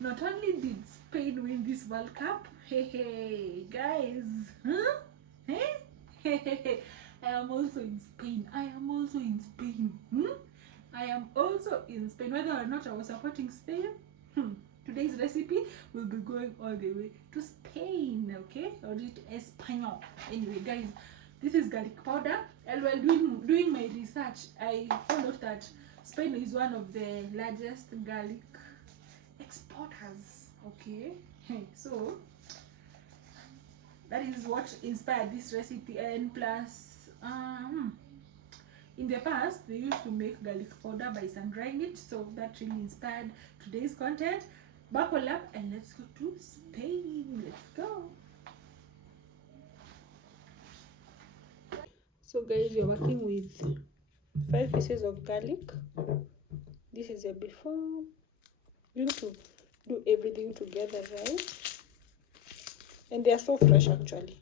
Not only did Spain win this World Cup, hey guys, huh? Hey, I am also in Spain. I am also in Spain. I am also in Spain. Whether or not I was supporting Spain, today's recipe will be going all the way to Spain, okay? Or it Espanol. Anyway, guys, this is garlic powder. And while doing my research, I found out that Spain is one of the largest garlic exporters, okay? So that is what inspired this recipe. And plus in the past they used to make garlic powder by sun drying it, so that really inspired today's content. Buckle up and let's go to Spain. Let's go. So guys, you're working with 5 pieces of garlic. This is a before. You need to do everything together, right? And they are so fresh actually.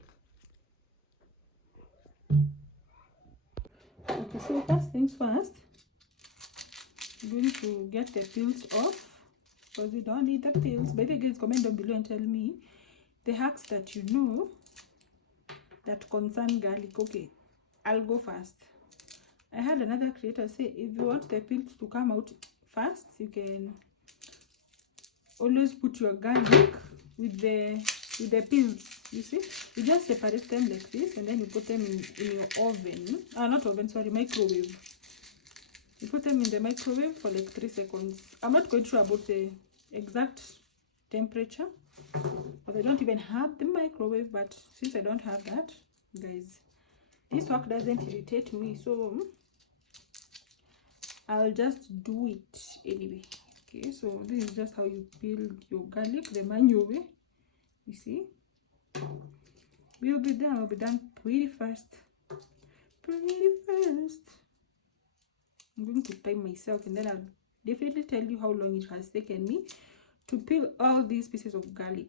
Okay, so first things first, I'm going to get the peels off because you don't need the peels. By the way, guys, comment down below and tell me the hacks that you know that concern garlic. Okay, I'll go first. I had another creator say if you want the peels to come out fast, you can always put your garlic with the peels. You see, you just separate them like this and then you put them in your oven. Not oven, sorry, microwave. You put them in the microwave for like 3 seconds. I'm not quite sure about the exact temperature because I don't even have the microwave, but since I don't have that, guys, this work doesn't irritate me, so I'll just do it anyway. Okay, so this is just how you peel your garlic the manual way. You see, we'll be done pretty fast. I'm going to time myself and then I'll definitely tell you how long it has taken me to peel all these pieces of garlic.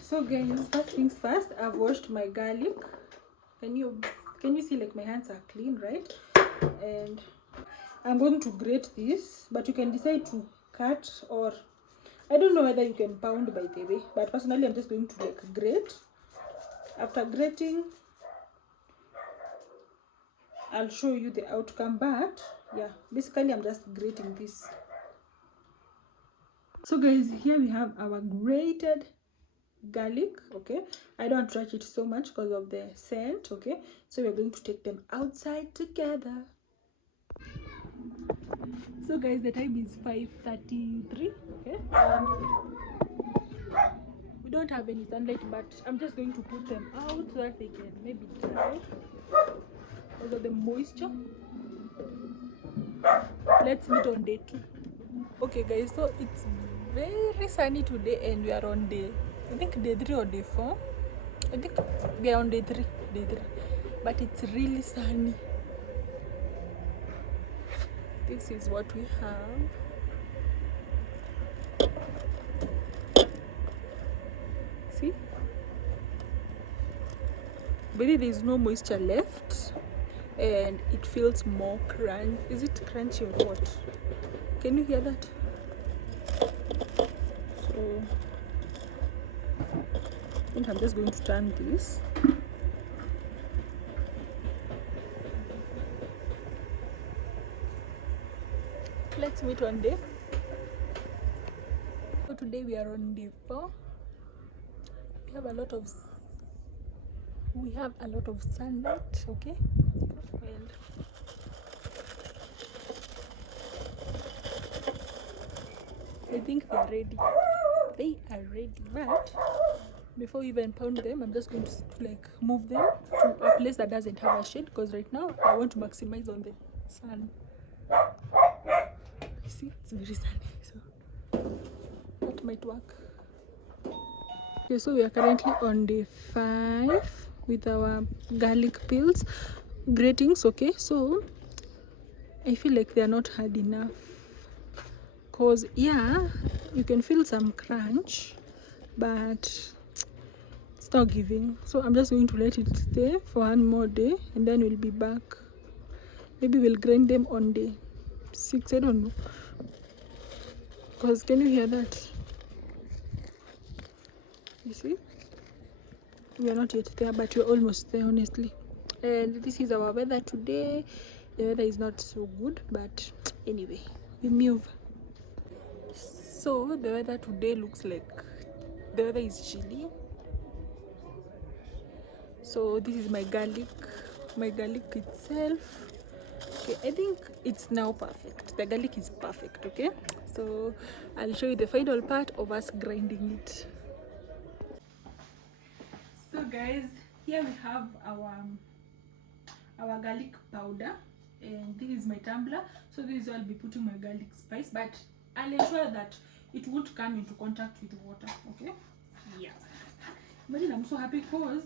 So guys, first things first, I've washed my garlic. Can you see like my hands are clean, right? And I'm going to grate this, but you can decide to cut, or I don't know whether you can pound, by the way, but personally I'm just going to like grate. After grating, I'll show you the outcome, but yeah, basically I'm just grating this. So guys, here we have our grated garlic. Okay, I don't touch it so much because of the scent. Okay, so we're going to take them outside together. So guys, the time is 5:33. Okay, and we don't have any sunlight, but I'm just going to put them out so that they can maybe dry because of the moisture. Let's meet on day 2. Okay guys, so it's very sunny today and we are on day, I think day 3 or day 4. I think we are on day 3, but it's really sunny. This is what we have. See, but there is no moisture left and it feels more crunchy. Is it crunchy or what? Can you hear that? So I think I'm just going to turn this. Let's meet one day. So today we are on day 4. We have a lot of sunlight, okay? And I think they are ready. But before we even pound them, I'm just going to like move them to a place that doesn't have a shade, because right now I want to maximize on the sun. You see, it's very sunny, so that might work. Okay, so we are currently on day 5 with our garlic peels gratings. Okay, so I feel like they are not hard enough, because yeah, you can feel some crunch, but it's not giving. So I'm just going to let it stay for one more day and then we'll be back. Maybe we'll grind them on day 6, I don't know. Because can you hear that? You see? We are not yet there, but we're almost there, honestly. And this is our weather today. The weather is not so good, but anyway, we move. So the weather today looks like the weather is chilly. So this is my garlic itself. Okay, I think it's now perfect. The garlic is perfect. Okay, so I'll show you the final part of us grinding it. So guys, here we have our garlic powder, and this is my tumbler. So this is where I'll be putting my garlic spice, but I'll ensure that it won't come into contact with water. Okay, yeah. Imagine, I'm so happy because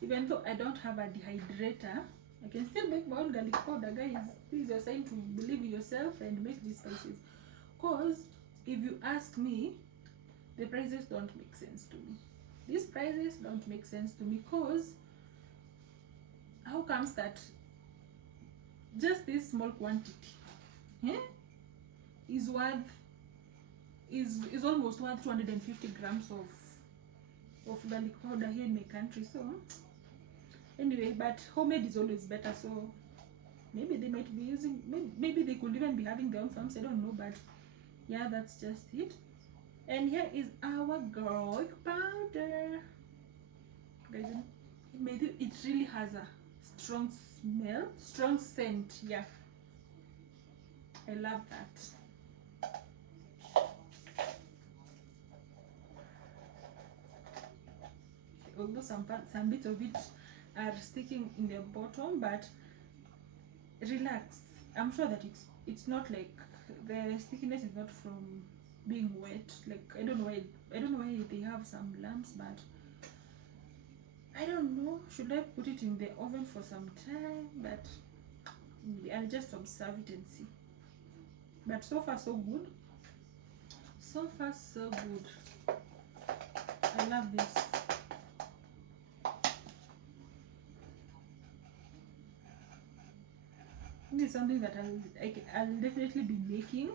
even though I don't have a dehydrator, I can still make my own garlic powder. Guys, this is your sign to believe in yourself and make these spices. Because if you ask me, the prices don't make sense to me. These prices don't make sense to me, because how comes that just this small quantity is almost worth 250 grams of garlic powder here in my country. So anyway, but homemade is always better. So maybe they might be using, maybe they could even be having their own farms, I don't know, but yeah, that's just it. And here is our garlic powder, guys. It really has a strong smell, strong scent. Yeah, I love that. Although some bits of it are sticking in the bottom, but relax, I'm sure that it's not like the stickiness is not from being wet. Like I don't know why they have some lumps, but I don't know, should I put it in the oven for some time? But I'll just observe it and see. But so far so good. So far so good. I love this. This is something that I'll definitely be making.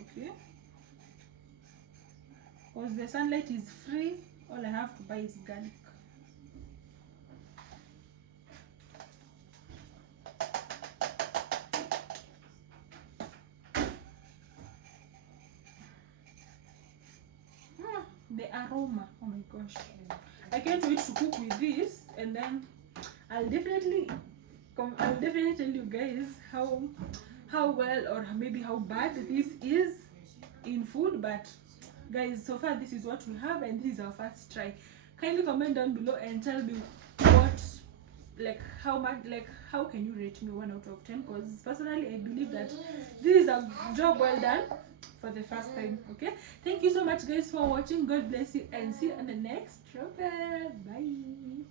Okay, because the sunlight is free, all I have to buy is garlic. The aroma, oh my gosh, I can't wait to cook with this. And then I'll definitely tell you guys how well or maybe how bad this is in food. But guys, so far this is what we have, and this is our first try. Kindly comment down below and tell me what, like how much, like how can you rate me 1 out of 10, because personally I believe that this is a job well done for the first time. Okay, thank you so much guys for watching. God bless you, and see you on the next trophy. Bye.